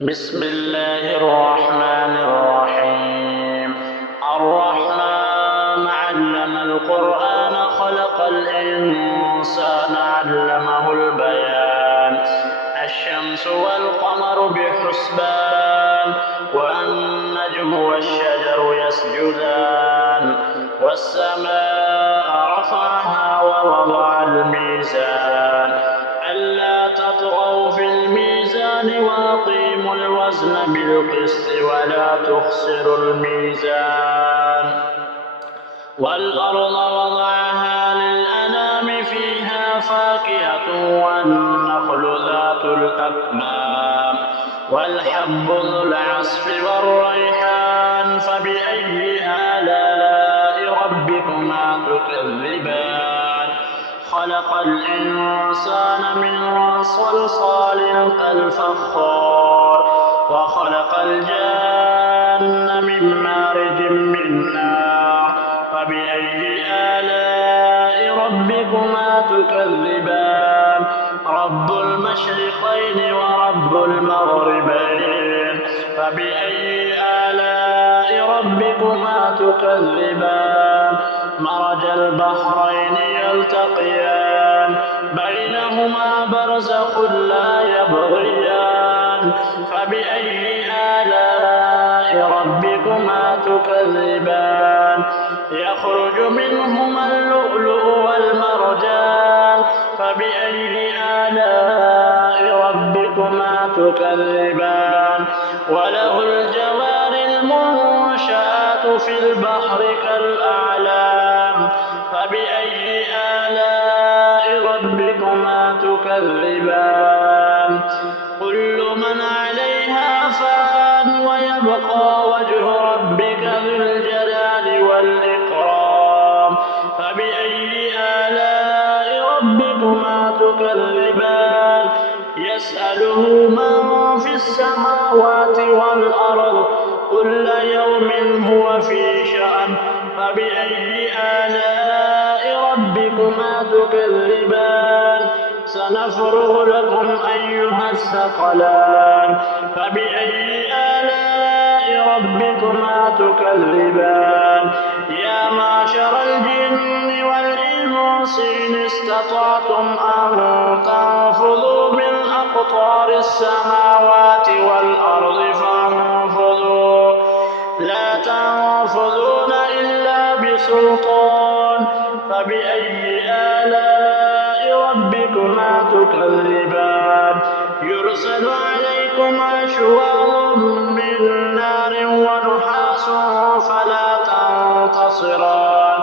بسم الله الرحمن الرحيم. الرحمن علم القرآن خلق الإنسان علمه البيان. الشمس والقمر بحسبان والنجم والشجر يسجدان والسماء رفعها ووضع الميزان ألا تطغوا في الميزان وأقيموا الوزن بالقسط ولا تخسروا الميزان والأرض وضعها للأنام فيها فاكهة والنخل ذات الأكمام والحب ذو العصف والريحان فبأي آلاء ربكما تكذبان خلق الإنسان من صلصال كالفخار وخلق الجان من مارج من نار فبأي آلاء ربكما تكذبان رب المشرقين ورب المغربين فبأي آلاء ربكما تكذبان مرج البحرين يلتقيان بينهما برزخ لا يبغيان فبأي آلاء ربكما تكذبان يخرج منهما اللؤلؤ والمرجان فبأي آلاء ربكما تكذبان وله الجوار المنشآت في البحر كالأعلام فبأي آلاء ربكما تكذبان كل من عليها فان ويبقى وجه ربك ذو الجلال والإكرام فبأي آلاء ربكما تكذبان يسأله من في السماوات والأرض كل يوم هو في شأن فبأي آلاء ربكما تكذبان سنفرغ لكم أيها الثقلان فبأي آلاء ربكما تكذبان يا معشر الجن والإنس إن استطعتم أن تنفذوا من أقطار السماوات والأرض فانفذوا لا تنفذون إلا بسلطان فبأي آلاء ربكما تكذبان يرسل عليكما شواظ من نار ونحاس فلا تنتصران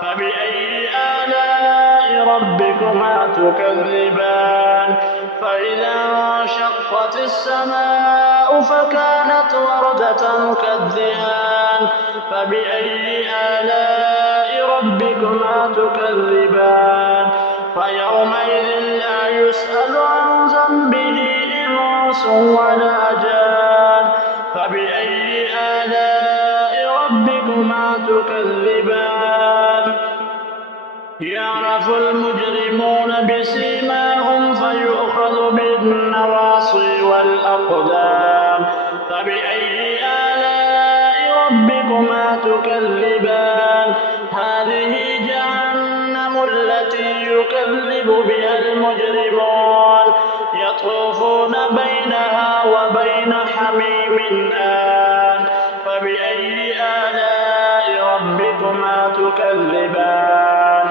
فبأي آلاء ربكما تكذبان فإذا انشقت السماء فكانت وردة كالدهان فبأي آلاء ربكما تكذبان فيومئذ لا يسأل عن ذنبه إنس ولا جان فبأي آلاء ربكما تكذبان يعرف المجرمون بسيماهم فيؤخذ بالنواصي والأقدام فبأي آلاء ربكما تكذبان هذه جهنم التي يكذب بها المجرمون يطوفون بينها وبين حميم آن فبأي آلاء ربكما تكذبان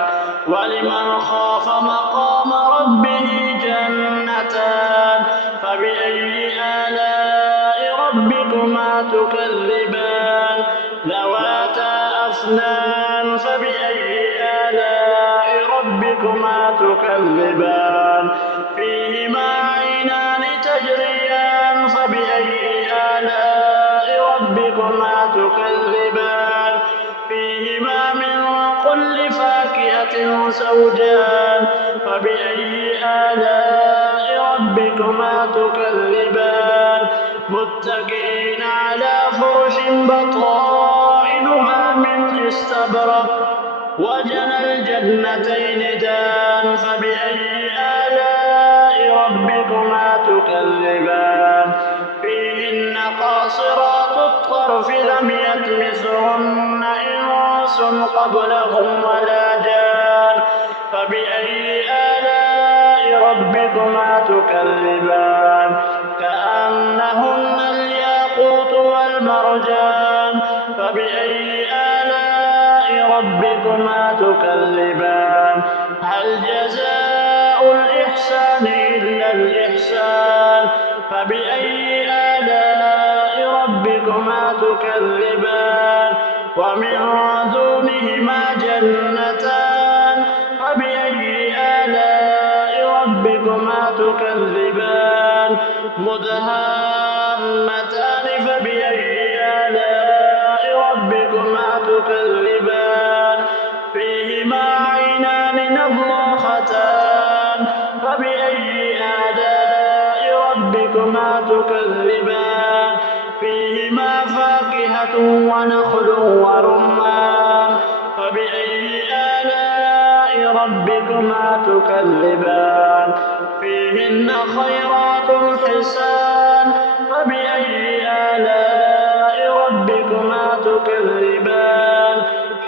ولمن خاف مقام ربه جنتان فبأي آلاء ربكما تكذبان ذواتا أفنان فبأي آلاء ربكما تكذبان فيهما عينان تجريان فبأي آلاء ربكما تكذبان فيهما من كل فاكهة زوجان فبأي آلاء ربكما تكذبان متكئين على فرش بطائنها من استبرق وجنى الجنتين دان فبأي آلاء ربكما تكذبان قاصرات الطرف لم يطمثهن إنس قبلهم ولا جان فبأي آلاء ربكما تكذبان كأنهن الياقوت والمرجان فبأي آلاء ربكما تكذبان هل جزاء الإحسان إلا الإحسان فبأي آلاء ربكما تكذبان ومن دونهما جنتان فبأي آلاء ربكما تكذبان مدهامتان فبأي آلاء ربكما تكذبان فيهما عينان نضاختان فبأي آلاء ربكما تكذبان فيهما فاكهة ونخل ورمان فبأي آلاء ربكما تكذبان فيهن خيرات حسان فبأي آلاء ربكما تكذبان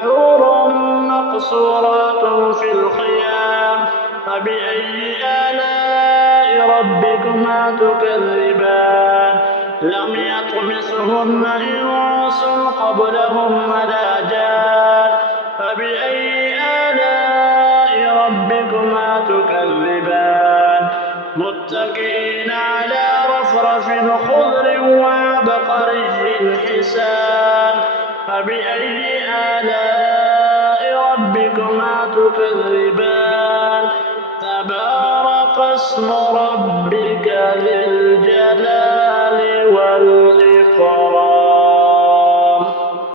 حور مقصورات في الخيام فبأي آلاء ربكما تكذبان لم يطمثهن إنس قبلهم ولا جان فبأي آلاء ربكما تكذبان متكئين على رفرف خضر وعبقري حسان فبأي آلاء ربكما تكذبان تبارك اسم ربك ذي